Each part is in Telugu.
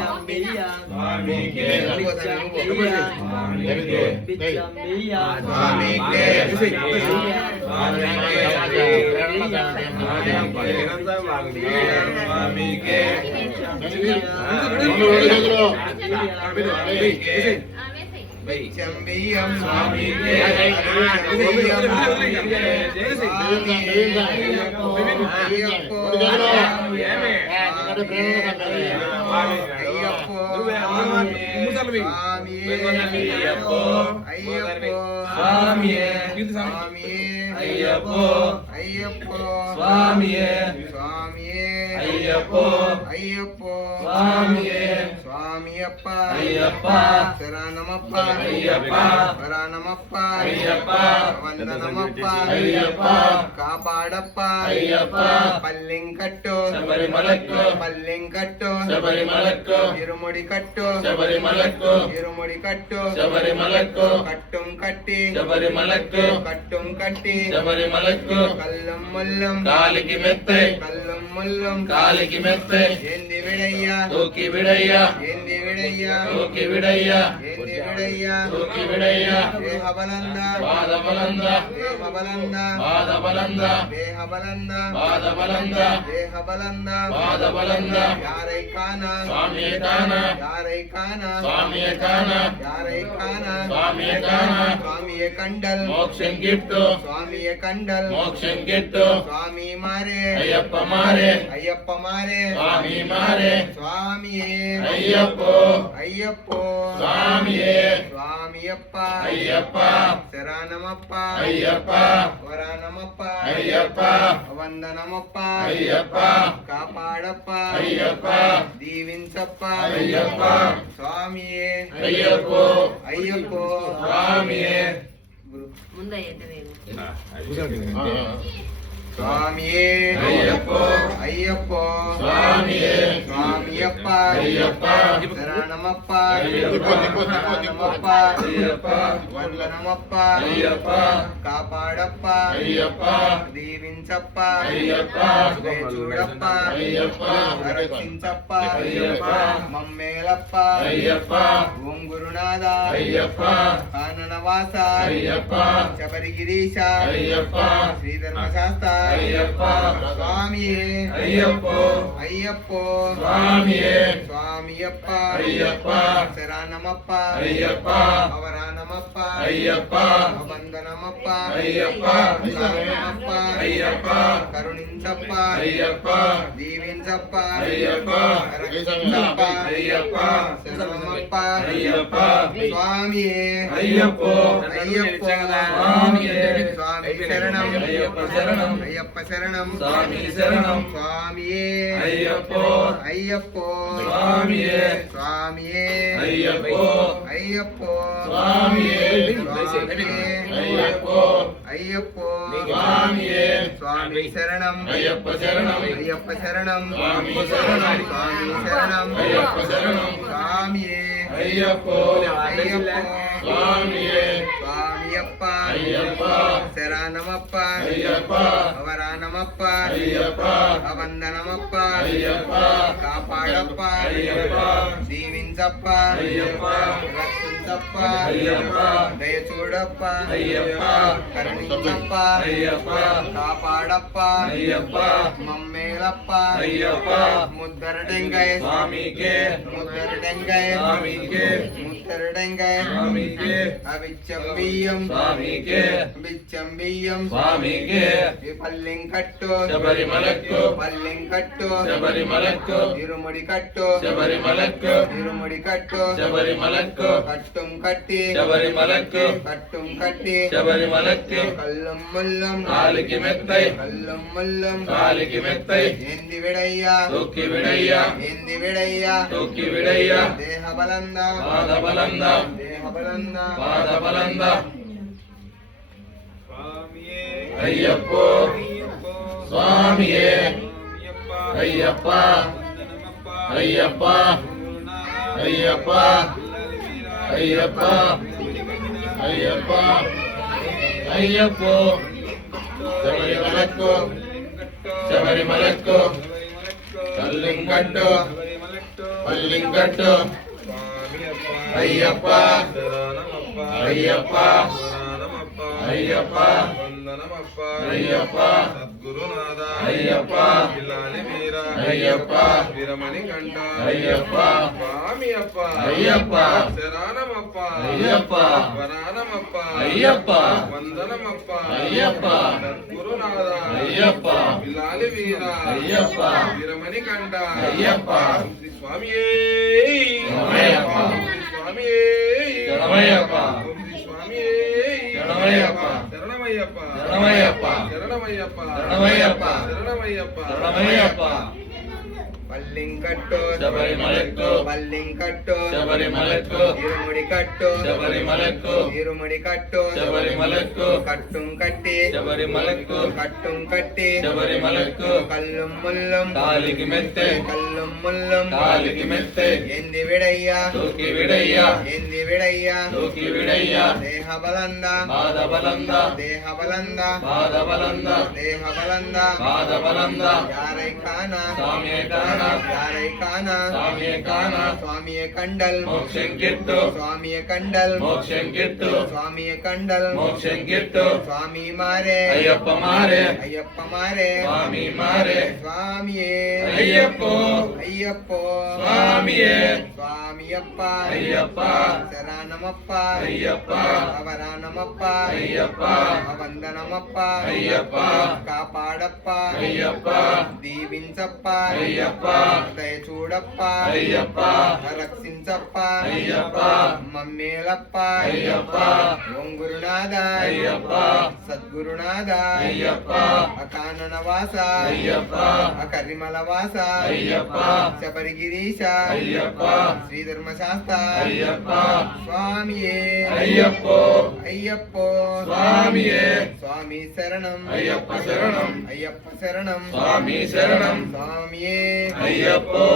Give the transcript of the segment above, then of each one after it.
స్వామికే బిచ్చంబియ్యం స్వామికే అయ్యప్పో స్వామియే అయ్యప్పో అయ్యప్పో స్వామియప్ప అయ్యప్ప శరణమప్ప అయ్యప్ప వరణమప్ప అయ్యప్ప వందనమప్ప అయ్యప్ప కాపాడప్ప అయ్యప్ప పల్లెంకట్టు శబరిమలక్కు పల్లెంకట్టు శబరిమలక్కు ఇరుముడి కట్టు శబరిమలక్కు ఇరుముడి కట్టు శబరిమలక్కు కట్టుం కట్టి శబరిమలక్కు కట్టుం కట్టి శబరిమలక్కు కల్లం ముల్లం కాలికి మెత్తే కల్లం ముల్లం కాలికి మెత్తే ఏంది విడయ్యా తూకి విడయ్యా ఏంది విడయ్యా తూకి విడయ్యా ఏంది విడయ్యా తూకి విడయ్యా దేహ బలంద పాద బలంద దేహ బలంద పాద బలంద దేహ బలంద పాద బలంద దేహ బలంద పాద బలంద యారై కాన స్వామియే కాన యారై కాన స్వామియే కాన యారై కాన స్వామియే కాన స్వామియే కండల్ మోక్షం గిట్టు స్వామియే కండల్ మోక్షం గిట్టు స్వామి మారే అయ్యప్ప మారే అయ్యప్ప మారే స్వామి మారే స్వామియే అయ్యప్పో అయ్యప్పో స్వామియే స్వామియప్ప అయ్యప్ప శరణమప్ప అయ్యప్ప వరణమప్ప అయ్యప్ప వందనమప్ప అయ్యప్ప కాపాడప్ప అయ్యప్ప దీవించప్ప అయ్యప్ప స్వామియే అయ్యప్పో అయ్యప్పో స్వామియే స్వామియే అయ్యప్పో అయ్యప్పో స్వామియే స్వామియప్ప అయ్యప్ప శరణమప్ప శరణమప్ప అయ్యప్ప వందనమప్ప అయ్యప్ప కాపాడప్ప అయ్యప్ప దీవించప్ప అయ్యప్ప చూడప్ప అయ్యప్ప రక్షించప్ప అయ్యప్ప మమ్మేలప్ప అయ్యప్ప ఓం గురునాథ అయ్యప్ప కాననవాస అయ్యప్ప శబరిగిరీశ అయ్యప్ప శ్రీధర్మశాస్త్ర అయ్యప్ప స్వామియే అయ్యప్పో అయ్యప్పో స్వామియే స్వామియప్ప అయ్యప్ప శరణమప్ప అయ్యప్ప అవరానమప్ప అయ్యప్ప వందనమప్ప అయ్యప్ప శరణమప్ప అయ్యప్ప కరుణించప్ప అయ్యప్ప దీవించప్ప అయ్యప్ప రక్షించప్ప అయ్యప్ప శరణమప్ప అయ్యప్ప స్వామియే అయ్యప్పో అయ్యప్పో స్వామియే స్వామి శరణం అయ్యప్ప శరణం అయ్యప్ప శరణం స్వామి శరణం స్వామియే అయ్యప్పో అయ్యప్పో స్వామియే స్వామియే అయ్యప్పో అయ్యప్పో స్వామియే అయ్యప్పో అయ్యప్పో స్వామియే స్వామి శరణం అయ్యప్ప శరణం అయ్యప్ప శరణం స్వామి శరణం స్వామి శరణం అయ్యప్ప శరణం స్వామియే అయ్యప్పో అయ్యప్పో స్వామియే స్వామియప్ప అయ్యప్ప శరణమప్ప అయ్యప్ప అవరానమప్ప అయ్యప్ప అవందనమప్ప అయ్యప్ప కాపాడప్ప అయ్యప్ప దీవించప్ప అయ్యప్ప రక్షించప్ప అయ్యప్ప దయచూడప్ప అయ్యప్ప కరుణించప్ప అయ్యప్ప కాపాడప్ప అయ్యప్ప మమ్మేలప్ప అయ్యప్ప ముద్దరడెంగై స్వామికే ముద్దరడెంగై స్వామికే ముద్దరడెంగై స్వామికే అవిచ్చంబియ్యం స్వామికే బిచ్చంబియ్యం స్వామికే పల్లెంకట్టు శబరిమలక్కు పల్లెంకట్టు శబరిమలక్కు ఇరుముడి కట్టు శబరిమలక్కు ఇరుముడి కట్టు శబరిమలక్కు కట్టుం కట్టి శబరిమలక్కు కట్టుం కట్టి శబరిమలక్కు కల్లం ముల్లం కాలికి మెత్తై కల్లం ముల్లం కాలికి మెత్తై ఏంది విడయ్యా తూకి విడయ్యా ఏంది విడయ్యా తూకి విడయ్యా దేహ బలంద పాద బలంద దేహ బలంద పాద బలంద అయ్యప్పో స్వామియే అయ్యప్ప అయ్యప్ప అయ్యప్ప అయ్యప్ప అయ్యప్ప అయ్యప్పో శబరిమలక్కు శబరిమలక్కు కల్లింగట్టు పల్లింకట్టు స్వామియప్ప అయ్యప్ప శరణమప్ప అయ్యప్ప వరానమప్ప అయ్యప్ప వందనమప్ప అయ్యప్ప సద్గురునాథ అయ్యప్ప పిల్లాలి వీర అయ్యప్ప వీరమణి కంఠ అయ్యప్ప స్వామియప్ప అయ్యప్ప శరణమప్ప అయ్యప్ప వరానమప్ప అయ్యప్ప వందనమప్ప అయ్యప్ప సద్గురునాథ అయ్యప్ప పిల్లాలి వీర అయ్యప్ప వీరమణి కంఠ అయ్యప్ప శ్రీ స్వామియే శరణమయ్యప్ప శ్రీ స్వామియే శరణమయ్యప్ప శ్రీ స్వామియే శరణమయ్యప్ప శరణమయ్యప్ప శరణమయ్యప్ప శరణమయ్యప్ప శరణమయ్యప్ప శరణమయ్యప్ప శరణమయ్యప్ప పల్లింకట్టు శబరిమలక్కు పల్లింకట్టు శబరిమలక్కు ఇరుముడి కట్టు శబరిమలక్కు ఇరుముడి కట్టు శబరిమలక్కు కట్టుం కట్టి శబరిమలక్కు కట్టుం కట్టి శబరిమలక్కు కల్లుం ముల్లుం కాలికి మెత్తే కల్లుం ముల్లుం కాలికి మెత్తే ఎంది విడయ్యా తూకి విడయ్యా ఎంది విడయ్యా తూకి విడయ్యా దేహ బలంద బాధ బలంద దేహ బలంద బాధ బలంద దేహ బలంద బాధ బలంద யாரை காணா స్వామియే కాన யாரை காணா స్వామియే కాన சுவாமிய கண்டல் మోక్షం గిట్టు சுவாமிய கண்டல் మోక్షం గిట్టు சுவாமிய கண்டல் మోక్షం గిట్టు சுவாமி மாறே అయ్యప్ప మారే ஐயப்ப மாறே స్వామి మారే சுவாமியே అయ్యప్పో ஐயப்போ స్వామియే சுவாமியப்ப అయ్యప్ప శరణమప్ప అయ్యప్ప అవరానమప్ప అయ్యప్ప వందనమప్ప అయ్యప్ప కాపాడప్ప అయ్యప్ప దీవించప్ప అయ్యప్ప దయ చూడప్ప అయ్యప్ప రక్షించప్ప అయ్యప్ప మమ్మేలప్ప అయ్యప్ప ఓం గురునాథ అయ్యప్ప సద్గురునాథ అయ్యప్ప అకానన వాస అయ్యప్ప అకరిమల వాస అయ్యప్ప శబరిగిరీశ అయ్యప్ప శ్రీధర్మశాస్త్ర అయ్యప్ప స్వామియే అయ్యప్పో అయ్యప్పో స్వామియే స్వామి శరణం అయ్యప్ప శరణం అయ్యప్ప శరణం స్వామి శరణం స్వామియే అయ్యప్పో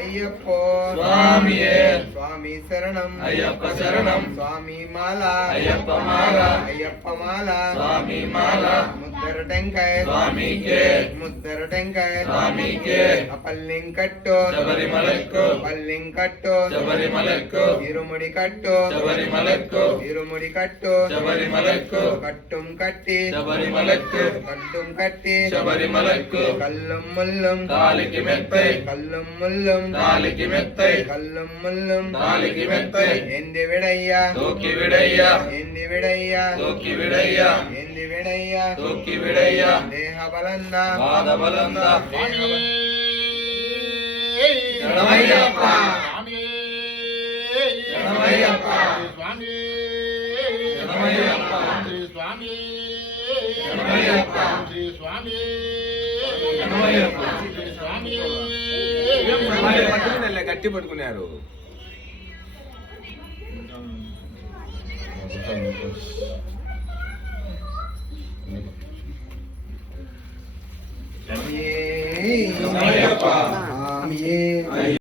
అయ్యప్పో స్వామియే స్వామి శరణం అయ్యప్ప శరణం స్వామి మాల అయ్యప్ప మాల అయ్యప్ప మాల స్వామి మాల ముద్దర టెంకాయ స్వామికే ముద్దర టెంకాయ స్వామికే పల్లింకట్టు శబరిమలక్కు పల్లింకట్టు శబరిమలక్కు ఇరుముడి కట్టు శబరిమలక్కు ఇరుముడి కట్టు శబరిమలక్కు కట్టుం కట్టి శబరిమలక్కు కట్టుం కట్టి శబరిమలక్కు కల్లుం ముల్లుం కాలికి మెత్తై కల్లుం ముల్లుం కాలికి మెత్తై కల్లుం ముల్లుం కాలికి మెత్తై ఎంది విడయ్యా తూకి విడయ్యా ఎంది విడయ్యా తూకి విడయ్యా ఎంది విడయ్యా తూకి విడయ్యా దేహ బలంద బాధ బలంద శరణమయ్యప్ప. శరణమయ్యప్ప శరణమయ్యప్ప శరణమయ్యప్ప గట్టి పట్టుకున్నారు స్వామియే శరణమయ్యప్ప స్వామియే